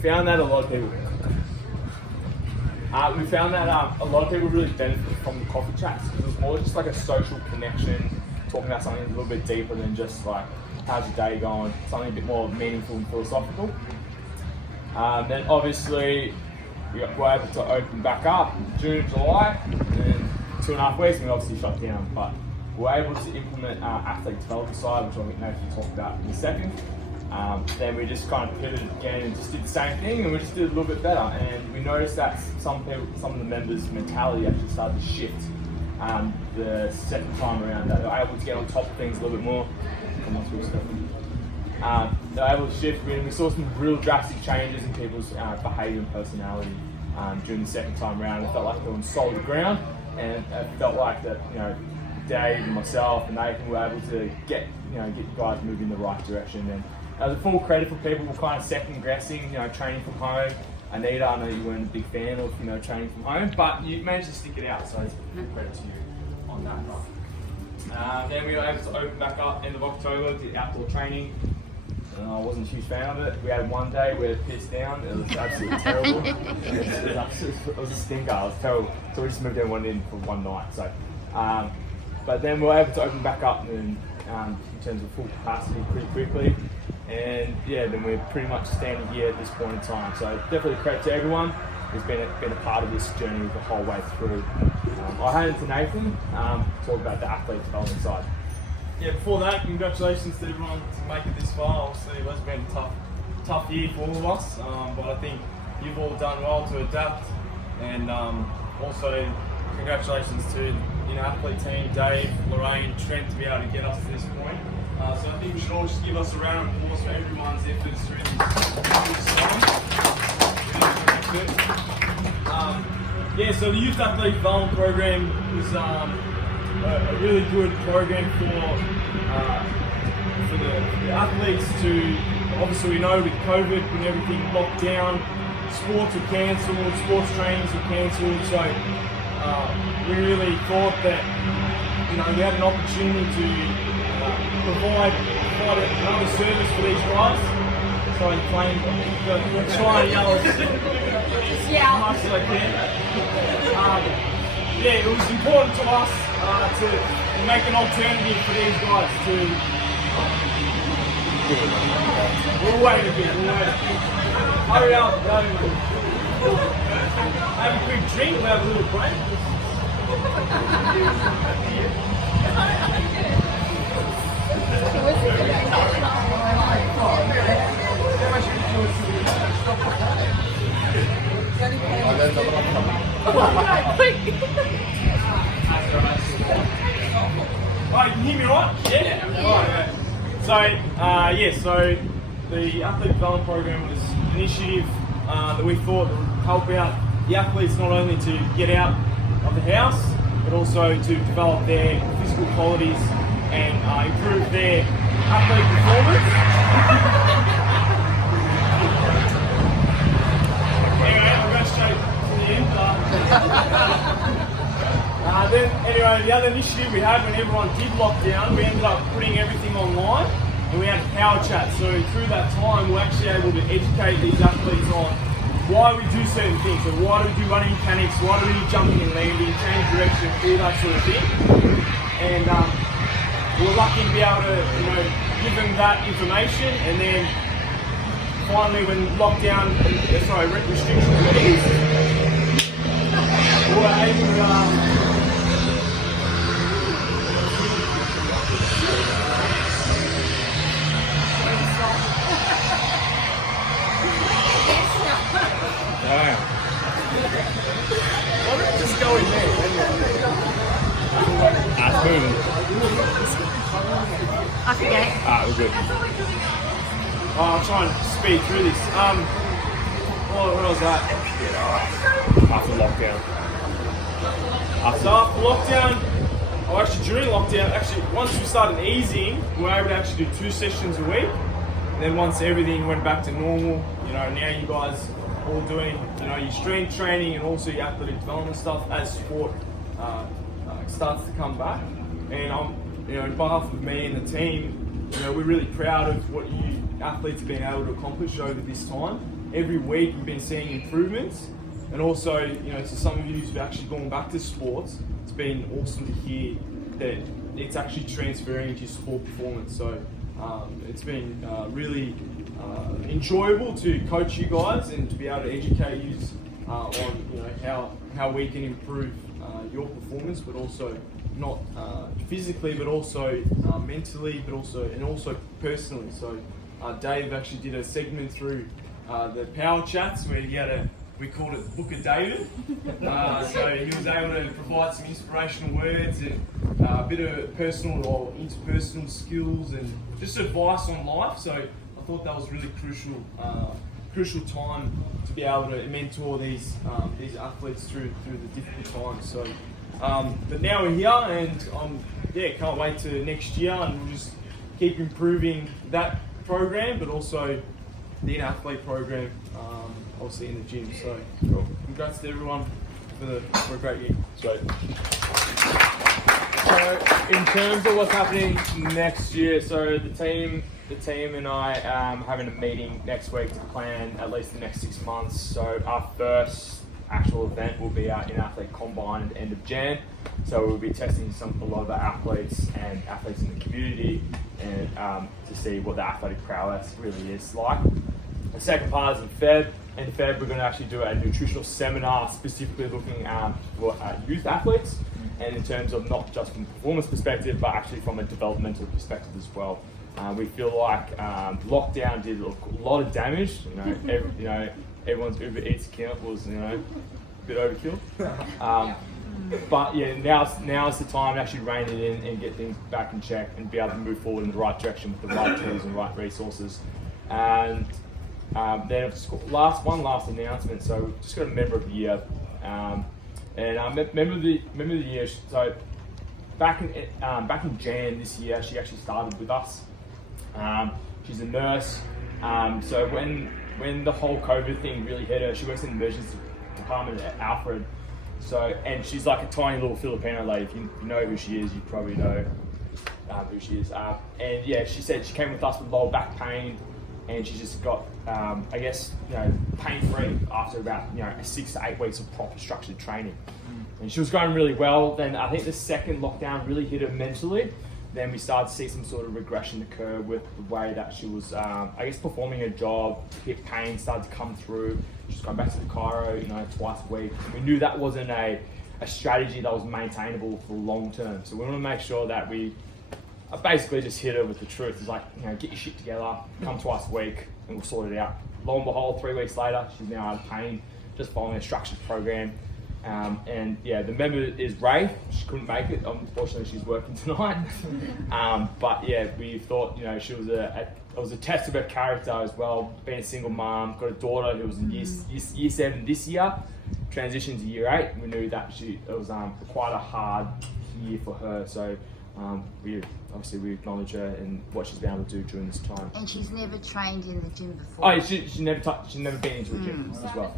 found that a lot of people. We found that a lot of people really benefit from the coffee chats because it's more just like a social connection, talking about something a little bit deeper than just like how's your day going, something a bit more meaningful and philosophical. Then obviously we were able to open back up June, July, and 2.5 weeks and we obviously shut down. But we were able to implement our athlete development side, which I think Nathan talked about in a second. Then we just kind of pivoted again and just did the same thing, and we just did a little bit better. And we noticed that some of the members' mentality actually started to shift the second time around. That they were able to get on top of things a little bit more. Come on through stuff. They were able to shift. We saw some real drastic changes in people's behaviour and personality during the second time around. It felt like they were on solid ground, and it felt like that Dave and myself and Nathan were able to get you guys moving in the right direction. And as a full credit for people who were kind of second guessing, training from home. Anita, I know you weren't a big fan of training from home, but you managed to stick it out, so it's full credit to you on that front. Then we were able to open back up end of October, did outdoor training. I wasn't a huge fan of it. We had one day where it pissed down. It was absolutely terrible. It was a stinker. It was terrible. So we just moved everyone in for one night. So, but then we were able to open back up in terms of full capacity pretty quickly. And yeah, then we're pretty much standing here at this point in time. So definitely credit to everyone who's been a part of this journey the whole way through. I'll hand it to Nathan to talk about the athlete development side. Yeah, before that, congratulations to everyone to make it this far. Obviously, it has been a tough year for all of us, but I think you've all done well to adapt. And also, congratulations to athlete team, Dave, Lorraine, Trent, to be able to get us to this point. So I think we should all just give us a round of applause for everyone's efforts through this time. Yeah, so the Youth Athlete Development Program was a really good program for the athletes to, obviously we know with COVID, when everything locked down, sports were cancelled, sports trainings were cancelled, so we really thought that we had an opportunity to provide another service for these guys. So I'm trying to yell as much as I can. Yeah, it was important to us to make an alternative for these guys to. We'll wait a bit. Hurry up, have a quick drink, we'll have a little break. Oh, you can hear me right? Yeah. Right. So the athlete development program was an initiative that we thought would help out the athletes not only to get out of the house, but also to develop their physical qualities and improve their athlete performance. Anyway, I'll go straight to the end. The other initiative we had when everyone did lock down, we ended up putting everything online and we had power chat. So through that time, we're actually able to educate these athletes on why we do certain things. So why do we do running mechanics, why do we do jumping and landing, change direction, all that sort of thing. And we're lucky to be able to give them that information, and then finally when restrictions were eased, we were able to why don't you just go in there? That's moving. Okay. We're good. I'll try and speed through this. What was that? After lockdown. So after lockdown, actually during lockdown, once we started easing, we were able to actually do 2 sessions a week. And then once everything went back to normal, now you guys all doing, your strength training and also your athletic development stuff as sport starts to come back. And on behalf of me and the team, we're really proud of what you athletes have been able to accomplish over this time. every week we've been seeing improvements. And also, you know, to some of you who've actually gone back to sports, it's been awesome to hear that it's actually transferring into your sport performance. So it's been really enjoyable to coach you guys and to be able to educate you on, you know, how we can improve your performance, but also not physically, but also mentally, but also personally. So Dave actually did a segment through the Power Chats where we called it Book of David. So he was able to provide some inspirational words and a bit of personal or interpersonal skills and just advice on life. So I thought that was really crucial time to be able to mentor these athletes through the difficult times. So, but now we're here, and can't wait to next year, and we'll just keep improving that program, but also the athlete program, obviously in the gym. So, congrats to everyone for a great year. So in terms of what's happening next year, so the team and I having a meeting next week to plan at least the next 6 months. So our first actual event will be our in-athlete combine at the end of Jan. So we'll be testing a lot of our athletes and athletes in the community, and to see what the athletic prowess really is like. The second part is in Feb. In Feb, we're going to actually do a nutritional seminar specifically looking for youth athletes, and in terms of not just from a performance perspective, but actually from a developmental perspective as well. We feel like lockdown did a lot of damage. Everyone's Uber Eats account was a bit overkill. But yeah, now's the time to actually rein it in and get things back in check and be able to move forward in the right direction with the right tools and right resources. And then last announcement. So we've just got a member of the year, and member of the year. So back in Jan this year, she actually started with us. She's a nurse. So when the whole COVID thing really hit her, she works in the emergency department at Alfred. So, and she's like a tiny little Filipino lady. If you know who she is, you probably know who she is. And yeah, she said she came with us with lower back pain, and she just got, pain-free after about 6 to 8 weeks of proper structured training. And she was going really well. Then I think the second lockdown really hit her mentally. Then we started to see some sort of regression occur with the way that she was, performing her job. Hip pain started to come through. She's going back to the chiro, twice a week. And we knew that wasn't a strategy that was maintainable for the long term. So we want to make sure that we basically just hit her with the truth. It's like, get your shit together, come twice a week, and we'll sort it out. Lo and behold, 3 weeks later, she's now out of pain, just following a structured program. And yeah, the member is Ray. She couldn't make it. Unfortunately, she's working tonight. But yeah, we thought, she was it was a test of her character as well. Being a single mom, got a daughter who was in year 7 this year, transitioned to year 8. We knew that it was quite a hard year for her. So we acknowledge her and what she's been able to do during this time. And she's never trained in the gym before. Oh, she's never been into a gym as well.